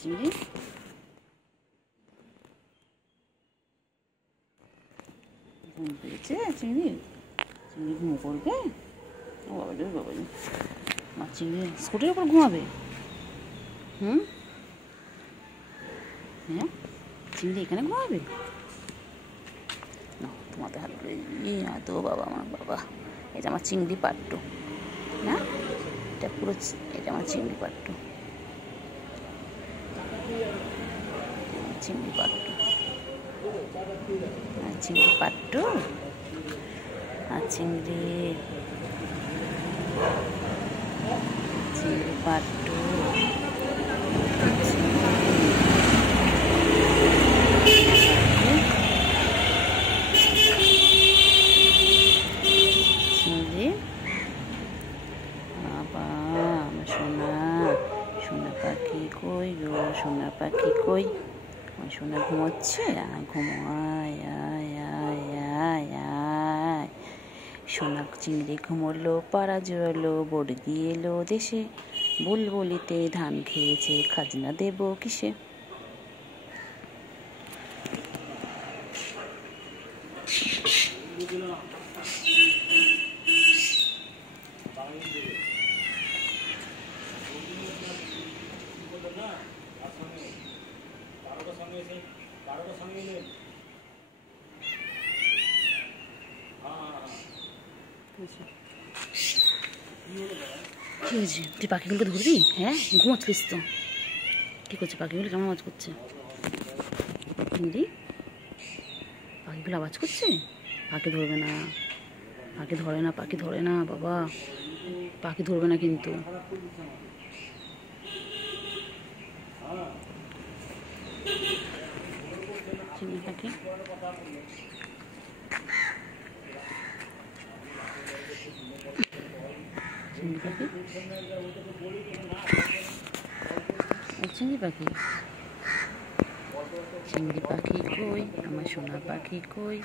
চিংড়ি ঘুম পেয়েছে। চিংড়ি চিংড়ি ঘুম করবে। ও বাবা রে বাবা, মা চিংড়ি স্কুটির উপর ঘুমাবে। হ্যাঁ, চিংড়ি এখানে ঘুমাবে না? তোমাদের হাত করে তো বাবা, আমার বাবা, এটা আমার চিংড়ি পাট্টু না, এটা পুরো, এটা আমার চিংড়ি পাট্টু, চিংড়ি পাট্টু, চিংড়ি পাট্টু আর চিংড়ি চিংড়ি পাট্টু। চিংড়ি বাবা, আমার সোনা, সোনা পাখি কই গো, সোনা পাখি কই? আমার সোনা ঘুমোচ্ছে। ঘুমোয়, আয় আয় আয় আয়। সোনা চিংড়ি ঘুমোলো, পাড়া জোড়ালো, বর্গি এলো দেশে, বুলবুলিতে ধান খেয়েছে, খাজনা দেব কিসে? কি হয়েছে? তুই পাখিগুলোকে ধরবি? হ্যাঁ, ঘুমাচ্ছিস তো। কি করছে পাখিগুলো? কেমন আওয়াজ করছে? হিন্দি পাখিগুলো আওয়াজ করছে। পাখি ধরবে না, পাখি ধরে না, পাখি ধরে না বাবা, পাখি ধরবে না কিন্তু। চিংড়ি পাখি চিংড়ি পাখি চিংড়ি পাখি চিংড়ি পাখি কই? আমার সোনা পাখি কই?